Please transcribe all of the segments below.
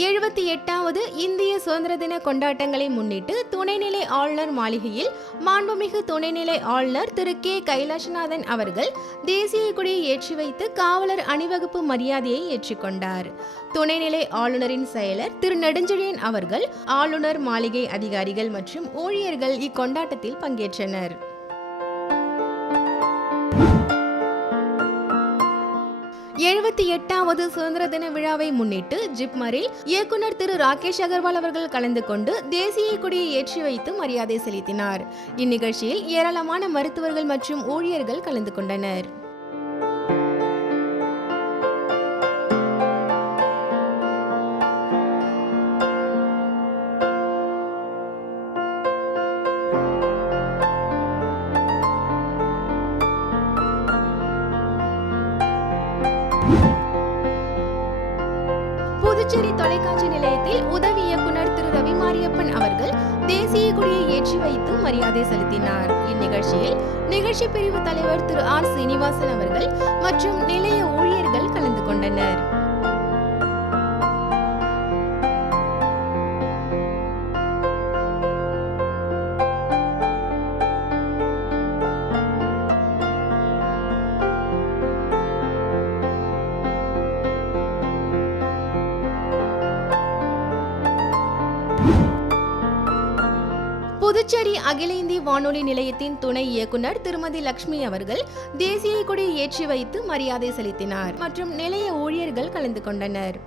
78வது இந்திய சுதந்திர தின கொண்டாட்டங்களை முன்னிட்டு துணைநிலை ஆளுநர் மாளிகையில் மாண்புமிகு துணைநிலை ஆளுநர் திரு கே கைலாசநாதன் அவர்கள் தேசிய கொடியை ஏற்றி வைத்து காவலர் அணிவகுப்பு மரியாதையை ஏற்றுக்கொண்டார். துணைநிலை ஆளுநரின் செயலர் திரு நெடுஞ்செழியன் அவர்கள், ஆளுநர் மாளிகை அதிகாரிகள் மற்றும் ஊழியர்கள் இக்கொண்டாட்டத்தில் பங்கேற்றனர். 78வது சுதந்திர தின விழாவை முன்னிட்டு ஜிப்மரில் இயக்குனர் திரு ராகேஷ் அகர்வால் அவர்கள் கலந்து கொண்டு தேசிய கொடியை ஏற்றி வைத்து மரியாதை செலுத்தினார். இந்நிகழ்ச்சியில் ஏராளமான மருத்துவர்கள் மற்றும் ஊழியர்கள் கலந்து கொண்டனர். புதுச்சேரி தொலைக்காட்சி நிலையத்தில் உதவி இயக்குனர் திரு ரவி மாரியப்பன் அவர்கள் தேசிய கொடியை ஏற்றி வைத்து மரியாதை செலுத்தினார். இந்நிகழ்ச்சியில் நிகழ்ச்சி பிரிவு தலைவர் திரு ஆர் சீனிவாசன் அவர்கள் மற்றும் நிலைய ஊழியர்கள் கலந்து கொண்டனர். புதுச்சேரி அகில இந்திய வானொலி நிலையத்தின் துணை இயக்குனர் திருமதி லட்சுமி அவர்கள் தேசிய கொடியை ஏற்றி வைத்து மரியாதை செலுத்தினார் மற்றும் நிலைய ஊழியர்கள் கலந்து கொண்டனர்.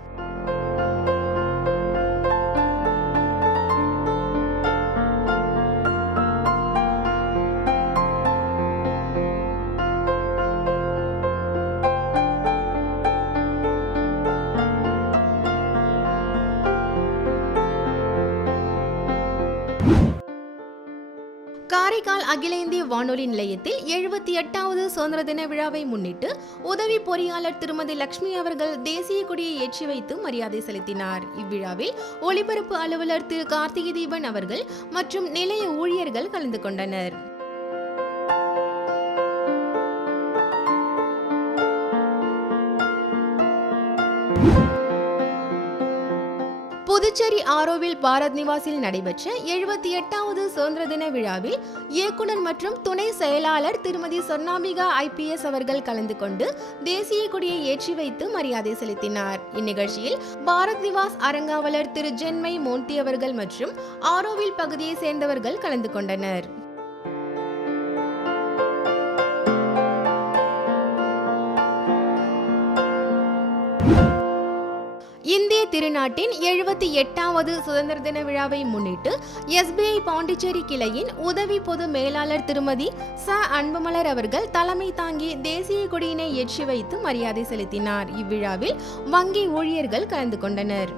காரைக்கால் அகில இந்திய வானொலி நிலையத்தில் 78வது சுதந்திர தின விழாவை முன்னிட்டு உதவி பொறியாளர் திருமதி லட்சுமி அவர்கள் தேசிய கொடியை ஏற்றி வைத்து மரியாதை செலுத்தினார். இவ்விழாவில் ஒலிபரப்பு அலுவலர் திரு கார்த்திகை தீபன் அவர்கள் மற்றும் நிலைய ஊழியர்கள் கலந்து கொண்டனர். புதுச்சேரி ஆரோவில் பாரத் நிவாசில் நடைபெற்ற 78வது சுதந்திர தின விழாவில் இயக்குனர் மற்றும் துணை செயலாளர் திருமதி சொர்ணாம்பிகா IPS அவர்கள் கலந்து கொண்டு தேசிய கொடியை ஏற்றி வைத்து மரியாதை செலுத்தினார். இந்நிகழ்ச்சியில் பாரத் நிவாஸ் அரங்காவலர் திரு ஜென்மை மோன்டி அவர்கள் மற்றும் ஆரோவில் பகுதியை சேர்ந்தவர்கள் கலந்து கொண்டனர். இந்திய திருநாட்டின் 78வது சுதந்திர தின விழாவை முன்னிட்டு SBI பாண்டிச்சேரி கிளையின் உதவி பொது மேலாளர் திருமதி ச அன்புமலர் அவர்கள் தலைமை தாங்கி தேசிய கொடியினை ஏற்றி வைத்து மரியாதை செலுத்தினார். இவ்விழாவில் வங்கி ஊழியர்கள் கலந்து கொண்டனர்.